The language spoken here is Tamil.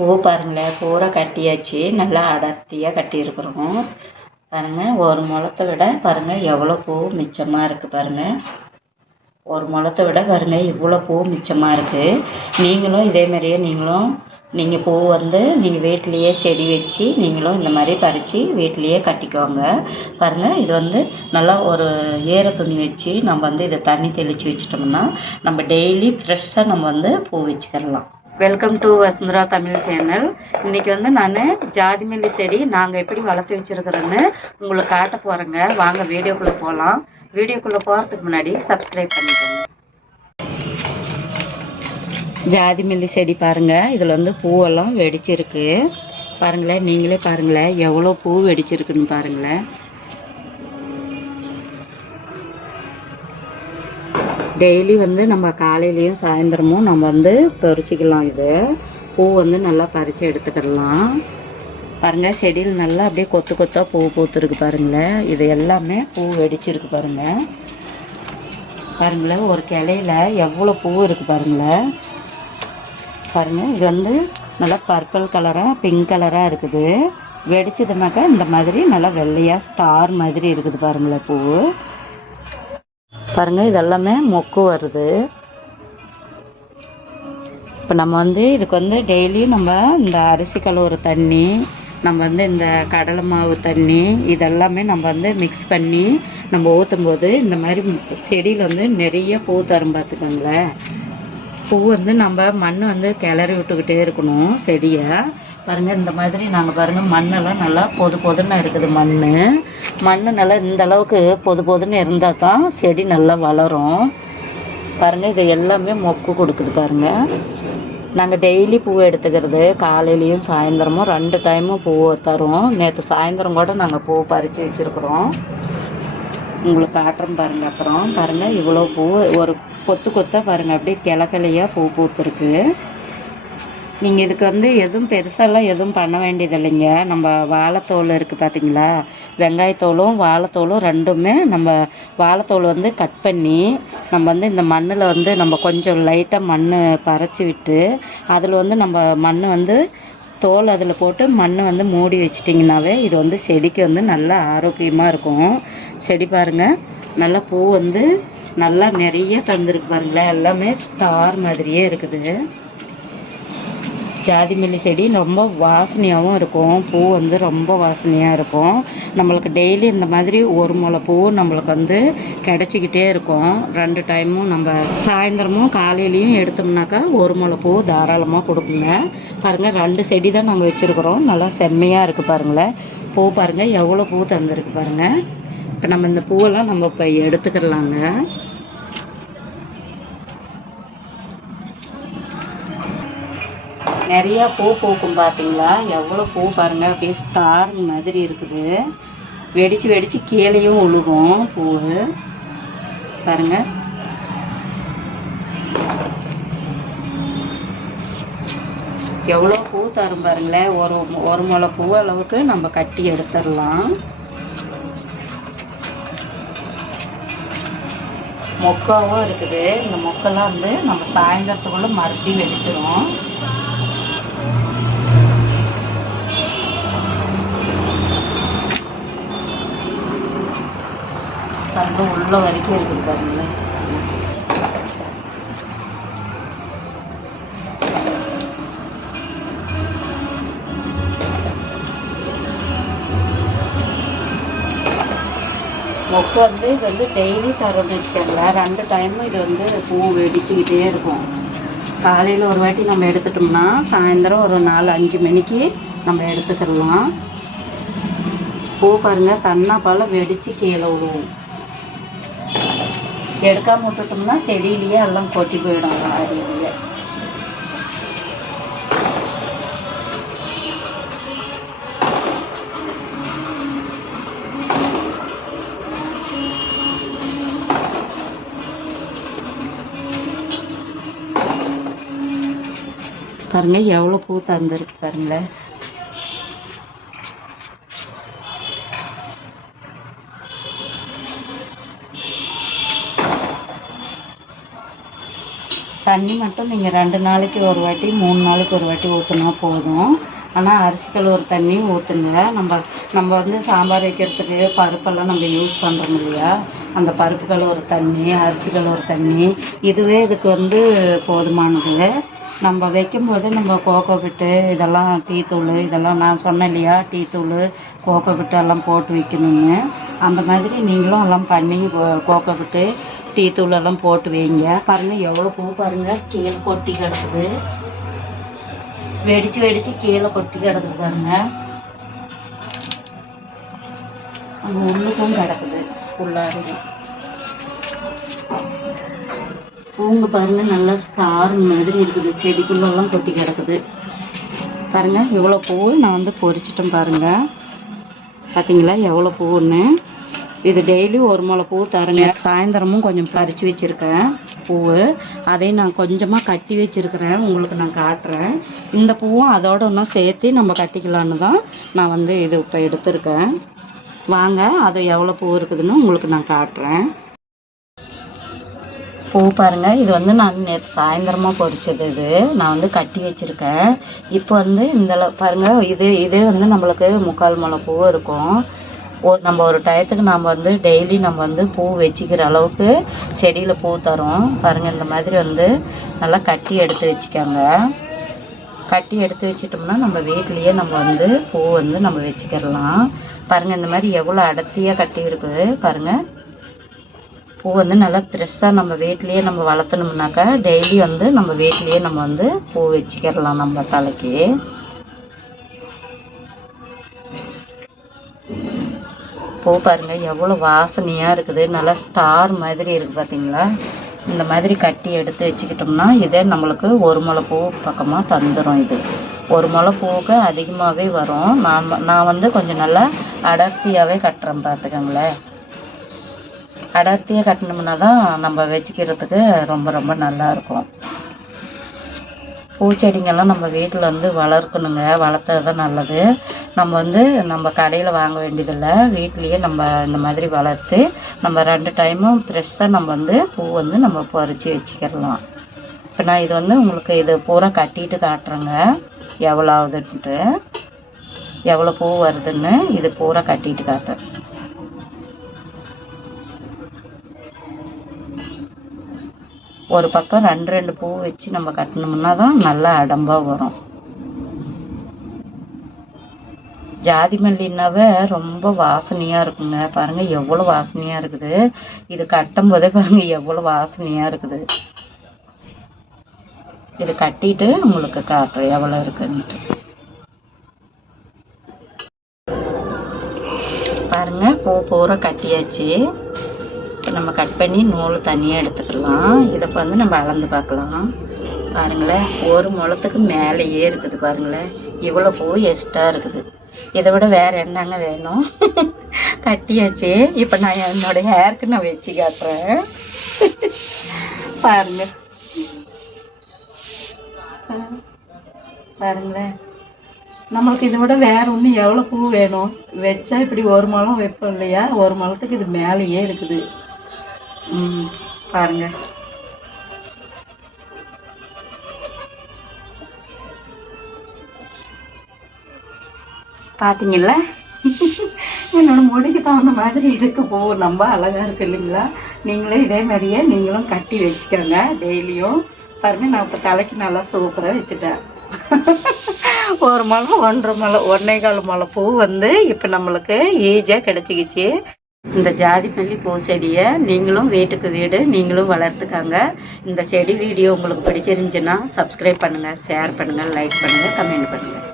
பூ பாருங்களேன், பூரா கட்டியாச்சு. நல்லா அடர்த்தியாக கட்டியிருக்கிறோம். பாருங்கள், ஒரு முழத்தை விட பாருங்கள் எவ்வளோ பூ மிச்சமாக இருக்குது பாருங்கள். ஒரு முழத்தை விட பாருங்கள் இவ்வளோ பூ மிச்சமாக இருக்குது. நீங்களும் இதே மாதிரியே நீங்கள் பூ நீங்கள் வீட்டிலையே செடி வச்சு நீங்களும் இந்த மாதிரி பறித்து வீட்டிலையே கட்டிக்கோங்க. பாருங்கள், இது நல்லா ஒரு ஈர துணி வச்சு நம்ம இதை தண்ணி தெளித்து வச்சிட்டோம்னா நம்ம டெய்லி ஃப்ரெஷ்ஷாக நம்ம பூ வச்சுக்கிடலாம். Welcome to Vasundhara Tamil channel. இன்றைக்கி நான் ஜாதி மல்லி செடி நாங்கள் எப்படி வளர்த்து வச்சுருக்கிறோன்னு உங்களுக்கு காட்ட போகிறேங்க. வாங்க வீடியோக்குள்ளே போகலாம். வீடியோக்குள்ளே போகிறதுக்கு முன்னாடி சப்ஸ்கிரைப் பண்ணிக்கோங்க. ஜாதி மல்லி செடி பாருங்கள், இதில் பூவெல்லாம் வெடிச்சிருக்கு பாருங்களேன். நீங்களே பாருங்களேன் எவ்வளோ பூ வெடிச்சிருக்குன்னு பாருங்களேன். டெய்லி நம்ம காலையிலையும் சாயந்தரமும் நம்ம பறிச்சிக்கலாம். இது பூ நல்லா பறித்து எடுத்துக்கிடலாம். பாருங்கள், செடியில் நல்லா அப்படியே கொத்து கொத்தாக பூ பூத்துருக்கு பாருங்களேன். இது எல்லாமே பூ வெடிச்சிருக்கு பாருங்கள். பாருங்களேன், ஒரு கிளையில் எவ்வளோ பூ இருக்குது பாருங்களேன். பாருங்கள், இது நல்லா பர்பிள் கலராக பிங்க் கலராக இருக்குது. வெடிச்சதுனாக்கா இந்த மாதிரி நல்லா வெள்ளையாக ஸ்டார் மாதிரி இருக்குது பாருங்களேன் பூ. பாருங்கள், இதெல்லாமே மொக்கு வருது. இப்போ நம்ம இதுக்கு டெய்லியும் நம்ம இந்த அரிசி கழுவுற தண்ணி, நம்ம இந்த கடலை மாவு தண்ணி இதெல்லாமே நம்ம மிக்ஸ் பண்ணி நம்ம ஊற்றும் போது இந்த மாதிரி செடியில் நிறைய பூ தரும் பார்த்துக்கோங்களேன். பூ நம்ம மண் கிளறி விட்டுக்கிட்டே இருக்கணும் செடியை. பாருங்கள், இந்த மாதிரி நாங்கள் பாருங்கள் மண்ணெல்லாம் நல்லா பொது பொதுன்னு இருக்குது. மண் நல்லா இந்த அளவுக்கு பொது பொதுன்னு இருந்தால் தான் செடி நல்லா வளரும். பாருங்கள், இது எல்லாமே மொக்கு கொடுக்குது பாருங்கள். நாங்கள் டெய்லி பூ எடுத்துக்கிறது காலையிலையும் சாயந்தரமும் 2 டைமும் பூ தரும். நேற்று சாயந்தரம் கூட நாங்கள் பூ பறித்து வச்சுருக்குறோம். உங்களுக்கு காட்டுறோம் பாருங்கள். அப்புறம் பாருங்கள், இவ்வளோ பூ ஒரு கொத்து கொத்தாக பாருங்கள் அப்படியே கிளக்கிளையாக பூ பூத்துருக்கு. நீங்கள் இதுக்கு எதுவும் பெருசாலாம் எதுவும் பண்ண வேண்டியது இல்லைங்க. நம்ம வாழைத்தோல் இருக்குது பார்த்தீங்களா, வெங்காயத்தோலும் வாழைத்தோலும் ரெண்டுமே நம்ம வாழைத்தோல் கட் பண்ணி நம்ம இந்த மண்ணில் நம்ம கொஞ்சம் லைட்டாக மண் பறைச்சி விட்டு அதில் நம்ம மண் தோல் அதில் போட்டு மண் மூடி வச்சிட்டிங்கனாவே இது செடிக்கு நல்லா ஆரோக்கியமாக இருக்கும். செடி பாருங்கள், நல்லா பூ நல்லா நிறைய தந்துருக்கு பாருங்களேன். எல்லாமே ஸ்டார் மாதிரியே இருக்குது. ஜாதி மல்லி செடி ரொம்ப வாசனையாகவும் இருக்கும். பூ ரொம்ப வாசனையாக இருக்கும். நம்மளுக்கு டெய்லி இந்த மாதிரி ஒரு முளை பூ நம்மளுக்கு கிடச்சிக்கிட்டே இருக்கும். 2 டைமும் நம்ம சாயந்தரமும் காலையிலையும் எடுத்தோம்னாக்கா ஒரு முளை பூ தாராளமாக கொடுக்குங்க. பாருங்கள், 2 செடி தான் நாங்கள் வச்சுருக்குறோம். நல்லா செம்மையாக இருக்குது பாருங்களேன். பூ பாருங்கள் எவ்வளோ பூ தந்துருக்கு பாருங்கள். இப்போ நம்ம இந்த பூவெல்லாம் நம்ம இப்போ எடுத்துக்கிடலாங்க. நிறையா பூ பூக்கும் பார்த்தீங்களா, எவ்வளோ பூ பாருங்கள். அப்படியே ஸ்டார் மாதிரி இருக்குது. வெடித்து வெடித்து கீழேயும் உழுகும் பூ பாருங்கள். எவ்வளோ பூ தரும் பாருங்களேன். ஒரு முளை பூ அளவுக்கு நம்ம கட்டி எடுத்துடலாம். மொக்காவும் இருக்குது. இந்த மொக்கெல்லாம் நம்ம சாயந்தரத்துக்குள்ளே மறுபடியும் வெடிச்சிடும். பாருங்க, உள்ள வரைக்கும் இருக்குது பாருங்க. மொக்கு இது டெய்லி தரோம்னு வச்சுக்கோங்களேன். 2 டைமும் இது பூ வெடிச்சுக்கிட்டே இருக்கும். காலையில் ஒரு வாட்டி நம்ம எடுத்துட்டோம்னா சாயந்தரம் ஒரு 4-5 மணிக்கு நம்ம எடுத்துக்கிடலாம். பூ பாருங்கள், தன்னாப்பால் வெடித்து கீழே விழுவும். எடுக்காமல் விட்டுட்டோம்னா செடியிலேயே எல்லாம் கொட்டி போயிடும் அடியிலேயே. பாருங்கள், எவ்வளோ பூ தந்துருக்கு பாருங்களேன். தண்ணி மட்டும் நீங்கள் 2 நாளைக்கு ஒரு வாட்டி 3 நாளைக்கு ஒரு வாட்டி ஊற்றினா போதும். ஆனால் அரிசி கழுவுற தண்ணி ஊற்றுங்க. நம்ம வந்து சாம்பார் வைக்கிறதுக்கு பருப்பெல்லாம் நம்ம யூஸ் பண்ணுறோம் இல்லையா, அந்த பருப்பு கழுவுற தண்ணி, அரிசி கழுவுற தண்ணி இதுவே இதுக்கு வந்து போதுமானது. நம்ம வைக்கும்போது நம்ம கோகோ பிட்டு இதெல்லாம், டீத்தூள் இதெல்லாம் நான் சொன்னேன் இல்லையா, டீத்தூள் கோகோ பிட்டு எல்லாம் போட்டு வைக்கணும்னு. அந்த மாதிரி நீங்களும் எல்லாம் பண்ணி கோகோ பிட்டு டீத்தூள் எல்லாம் போட்டு வைங்க. பாருங்கள் எவ்வளோ பூ பாருங்கள், கீழே கொட்டி கிடக்குது, வெடிச்சு வெடிச்சு கீழே கொட்டி கிடக்குது பாருங்கள். அங்கே உள்ளுக்கும் கிடக்குது உள்ளாருங்க. பூங்க பாருங்க நல்லா ஸ்டார் மாதிரி இருக்குது, செடிக்குள்ளெல்லாம் கொட்டி கிடக்குது பாருங்க. எவ்வளோ பூ நான் வந்து பொறிச்சிட்டேன் பாருங்க. பார்த்தீங்களா எவ்வளோ பூன்னு. இது டெய்லி ஒரு முளை பூ தரேங்க. சாயந்தரமும் கொஞ்சம் பறித்து வச்சுருக்கேன் பூவு, அதையும் நான் கொஞ்சமாக கட்டி வச்சுருக்கிறேன், உங்களுக்கு நான் காட்டுறேன். இந்த பூவும் அதோட இன்னும் சேர்த்து நம்ம கட்டிக்கலான்னு தான் நான் வந்து இது இப்போ எடுத்திருக்கேன். வாங்க அது எவ்வளோ பூ இருக்குதுன்னு உங்களுக்கு நான் காட்டுறேன். பூ பாருங்கள், இது வந்து நான் நேற்று சாயந்தரமாக பொறிச்சது. இது நான் வந்து கட்டி வச்சுருக்கேன். இப்போ வந்து இந்த பாருங்கள், இதே வந்து நம்மளுக்கு 3/4 முளை பூ இருக்கும். நம்ம ஒரு டயத்துக்கு நம்ம வந்து டெய்லி நம்ம வந்து பூ வச்சுக்கிற அளவுக்கு செடியில் பூ தரும் பாருங்கள். இந்த மாதிரி வந்து நல்லா கட்டி எடுத்து வச்சுக்கோங்க. கட்டி எடுத்து வச்சிட்டோம்னா நம்ம வீட்லேயே நம்ம வந்து பூ வந்து நம்ம வச்சுக்கிடலாம். பாருங்கள் இந்த மாதிரி எவ்வளோ அடர்த்தியாக கட்டி இருக்குது பாருங்கள். பூ வந்து நல்லா ஃப்ரெஷ்ஷாக நம்ம வீட்லேயே நம்ம வளர்த்தணும்னாக்கா டெய்லி வந்து நம்ம வீட்லேயே நம்ம வந்து பூ வச்சுக்கிடலாம் நம்ம தலைக்கு. பூ பாருங்கள் எவ்வளோ வாசனையாக இருக்குது, நல்லா ஸ்டார் மாதிரி இருக்குது பார்த்தீங்களா. இந்த மாதிரி கட்டி எடுத்து வச்சுக்கிட்டோம்னா இதே நம்மளுக்கு 1 முளை பூ பக்கமாக தந்துடும். இது 1 முளை பூவுக்கு அதிகமாகவே வரும். நான் வந்து கொஞ்சம் நல்லா அடர்த்தியாகவே கட்டுறேன் பார்த்துக்கோங்களேன். அடர்த்தியாக கட்டினோம்னா தான் நம்ம வச்சுக்கிறதுக்கு ரொம்ப ரொம்ப நல்லாயிருக்கும். பூச்செடிங்கெல்லாம் நம்ம வீட்டில் வந்து வளர்க்கணுங்க, வளர்த்தது தான் நல்லது. நம்ம வந்து நம்ம கடையில் வாங்க வேண்டியதில்லை, வீட்லேயே நம்ம இந்த மாதிரி வளர்த்து நம்ம 2 டைமும் ஃப்ரெஷ்ஷாக நம்ம வந்து பூ வந்து நம்ம பறித்து வச்சுக்கிடலாம். இப்போ நான் இது வந்து உங்களுக்கு இது பூரா கட்டிட்டு காட்டுறேங்க, எவ்வளோ ஆகுதுன்ட்டு, எவ்வளோ பூ வருதுன்னு இது பூரா கட்டிட்டு காட்டுறேன். ஒரு பக்கம் 2 பூ வச்சு நம்ம கட்டினோம்னா தான் நல்லா அடம்பாக வரும். ஜாதி மல்லின்னாவே ரொம்ப வாசனையாக இருக்குங்க. பாருங்கள் எவ்வளோ வாசனையாக இருக்குது. இது கட்டும் போதே பாருங்கள் எவ்வளோ வாசனையாக இருக்குது. இது கட்டிட்டு உங்களுக்கு காட்டுறேன் எவ்வளோ இருக்குன்ட்டு. பாருங்கள் பூ பூரா கட்டியாச்சு. இப்போ நம்ம கட் பண்ணி நூல் தனியாக எடுத்துக்கலாம். இதை வந்து நம்ம அளந்து பார்க்கலாம். பாருங்களேன் 1 முழத்துக்கு மேலேயே இருக்குது பாருங்களேன். இவ்வளோ பூ எக்ஸ்ட்ரா இருக்குது. இதை விட வேறு என்னங்க வேணும். கட்டியாச்சு. இப்போ நான் என்னோடய ஹேருக்கு நான் வச்சு காட்டுறேன். பாருங்கள் பாருங்களேன், நம்மளுக்கு இதை விட வேறு ஒன்றும் எவ்வளோ பூ வேணும். வச்சா இப்படி 1 முழம் வைப்போம் இல்லையா, 1 முழத்துக்கு இது மேலேயே இருக்குது. பாருங்க பார்த்தீங்களா, என்னோட முடிக்கு தகுந்த மாதிரி இருக்கு பூ, ரொம்ப அழகாக இருக்கு இல்லைங்களா. நீங்களும் இதே மாதிரியே நீங்களும் கட்டி வச்சுக்கோங்க டெய்லியும். பாருங்க நான் இப்போ தலைக்கு நல்லா சூப்பராக வச்சுட்டேன். 1 முழம் 1.5 முழம் 1.25 முழம் பூ வந்து இப்போ நம்மளுக்கு ஈஸியாக கிடச்சிக்கிச்சு. இந்த ஜாதி மல்லி பூ செடியை நீங்களும் வீட்டுக்கு வீடு நீங்களும் வளர்த்துக்காங்க. இந்த செடி வீடியோ உங்களுக்கு பிடிச்சிருந்துச்சுன்னா சப்ஸ்கிரைப் பண்ணுங்கள், ஷேர் பண்ணுங்கள், லைக் பண்ணுங்கள், கமெண்ட் பண்ணுங்கள்.